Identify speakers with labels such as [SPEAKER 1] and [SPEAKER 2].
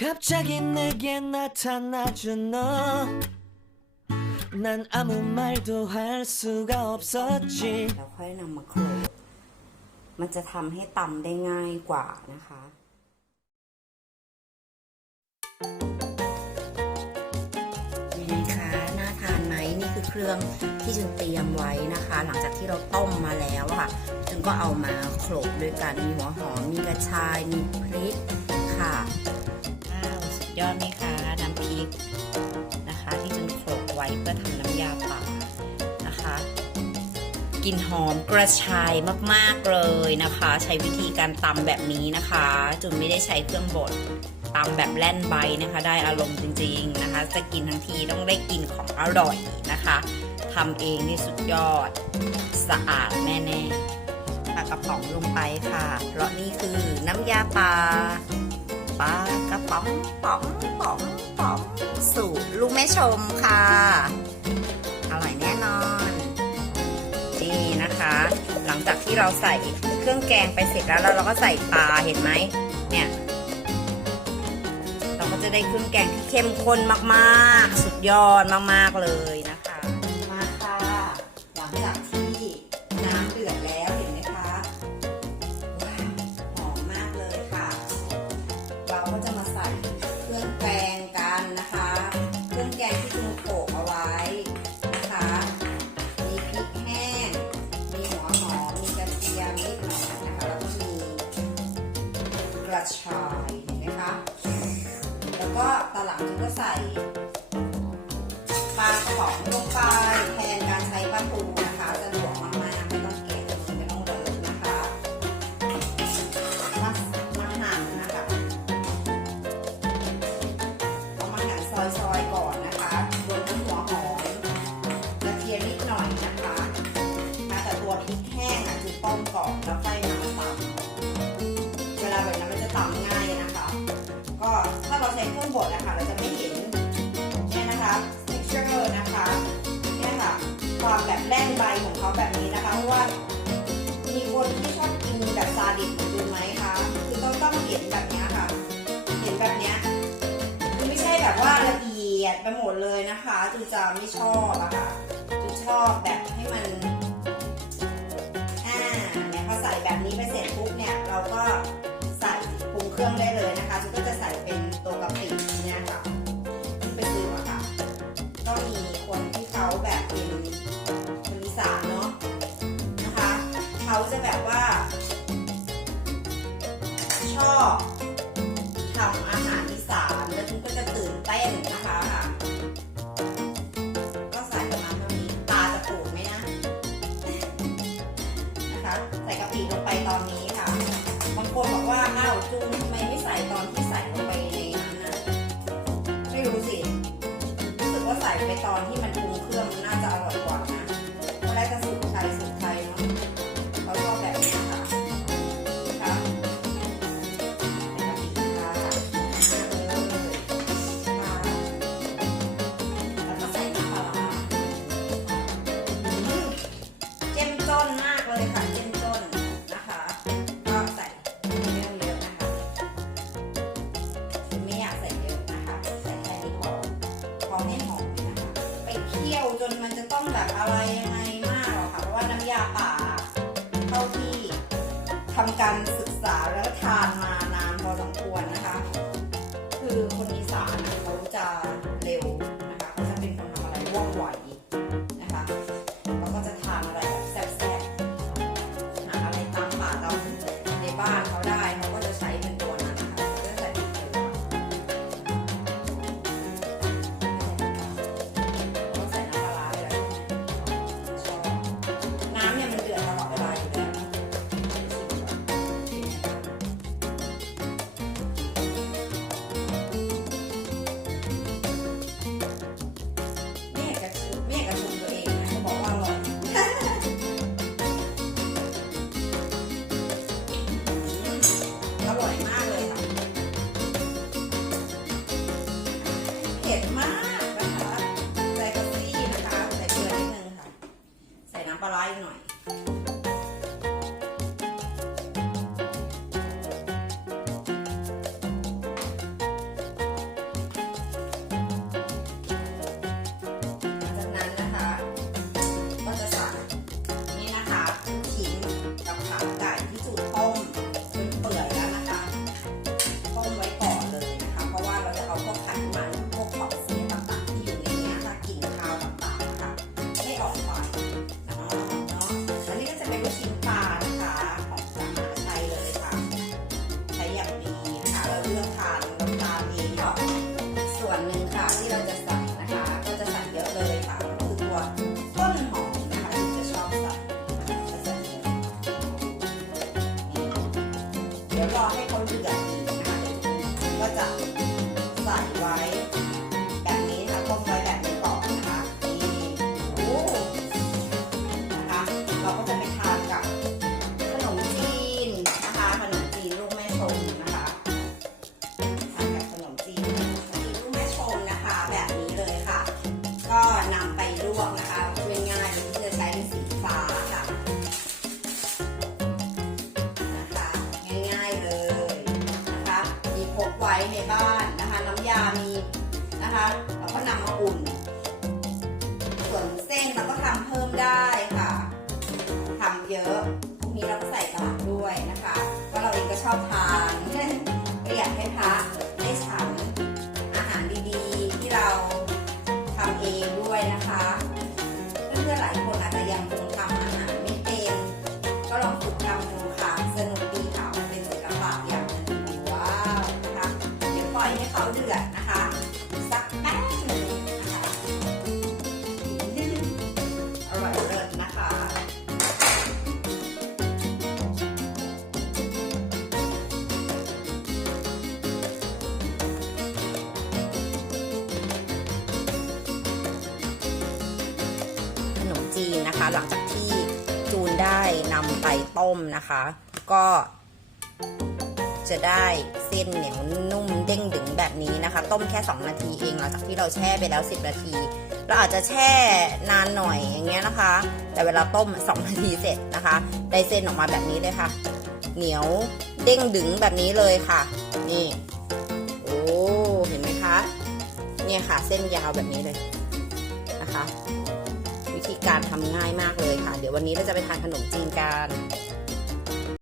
[SPEAKER 1] 갑자기 내게 나타나준 너. 난 아무 말도 할 수가 없었지.
[SPEAKER 2] แล้วค่อยนำมาโขลกมันจะทำให้ตำได้ง่ายกว่านะคะ ยังไงคะ น่าทานไหมนี่คือเครื่องที่จุนเตรียมไว้นะคะ หลังจากที่เราต้มมาแล้วอะค่ะจุนก็เอามาโขลกด้วยกัน มีหัวหอม มีกระชาย มีพริกค่ะว้าวสุด ยอดไหมคะน้ำพริกนะคะ ที่จุนโขลกไว้เพื่อทำน้ำยาป่านะคะกลิ่นหอมกระชายมากๆเลยนะคะ ใช้วิธีการตำแบบนี้นะคะ จุนไม่ได้ใช้เครื่องบดตำแบบแล่นใบนะคะ ได้อารมณ์จริงๆนะคะ จะกินทั้งทีต้องได้กินของอร่อยนะคะทำเองนี่สุดยอดสะอาดแน่ๆปลากระป๋องลงไปค่ะ เพราะนี่คือน้ำยาปลา ปลากระป๋องป๋องป๋องป๋องสูตรลูกแม่ชมค่ะ อร่อยแน่นอนนี่นะคะ หลังจากที่เราใส่เครื่องแกงไปเสร็จแล้วแล้วเราก็ใส่ปลาเห็นไหมเนี่ย เราก็จะได้เครื่องแกงที่เข้มข้นมากๆ สุดยอดมากๆเลยนะคะ ระชายเห็นไหมคะ แล้วก็ตอนหลังฉันก็ใส่ปลากระป๋องลงไปแทนการใช้ปลาทูนะคะสะดวกมากๆไม่ต้องแกะไม่ต้องเดินนะคะมามาหั่นนะคะเอามาหั่นซอยๆก่อนนะคะรวมทั้งหัวหอมกระเทียมนิดหน่อยนะคะนะแต่ตัวพริกแห้งอะคือต้มก่อนแล้ว ช้เครื่องบดนะคะเราจะไม่เห็นเนี่ยนะคะ texture นะคะเนี่ยค่ะ ความแบบแล่นใบของเขาแบบนี้นะคะเพราะว่ามีคนที่ชอบกินแบบซาดิสดูไหมคะคือต้องต้องเห็นแบบเนี้ยค่ะ เห็นแบบเนี้ยคือไม่ใช่แบบว่าละเอียดไปหมดเลยนะคะจูจะไม่ชอบอะค่ะจูชอบแบบให้มัน เขาจะแบบว่า ชอบทำอาหารอีสานแล้วทุกก็จะตื่นเต้นนะคะค่ะก็ใส่ประมาณเท่านี้ตาจะปูดไหมนะนะคะใส่กะ ต้องแบบอะไรยังไงมากหรอกค่ะ เพราะว่าน้ำยาป่าเท่าที่ทำการศึกษาแล้วทานมานานพอสมควรนะคะ ส่ไบ้านนะคะ น้ำยามีนะคะเราก็นำมาอุ่น ส่วนเส้นเราก็ทำเพิ่มได้ค่ะทำเยอะพรุ่งนี้เราก็ใส่ตลับด้วยนะคะก็เราเองก็ชอบทานก็อยากให้พระได้ฉันอาหารดีๆ ที่เราทำเองด้วยนะคะ ล่อยให้เขาเดือดนะคะ สักแป๊บหนึ่งนะคะอร่อยเลิศนะคะขนมจีนนะคะ หลังจากที่จูนได้นำไปต้มนะคะ ก็ จะได้เส้นเหนียวนุ่มเด้งดึงแบบนี้นะคะ ต้มแค่ 2 นาทีเองหลังจากที่เราแช่ไปแล้ว 10 นาที เราอาจจะแช่นานหน่อยอย่างเงี้ยนะคะ แต่เวลาต้ม 2 นาทีเสร็จนะคะ ได้เส้นออกมาแบบนี้เลยค่ะ เหนียวเด้งดึงแบบนี้เลยค่ะ นี่โอ้เห็นไหมคะเนี่ยค่ะเส้นยาวแบบนี้เลยนะคะ วิธีการทำง่ายมากเลยค่ะ เดี๋ยววันนี้เราจะไปทานขนมจีนกัน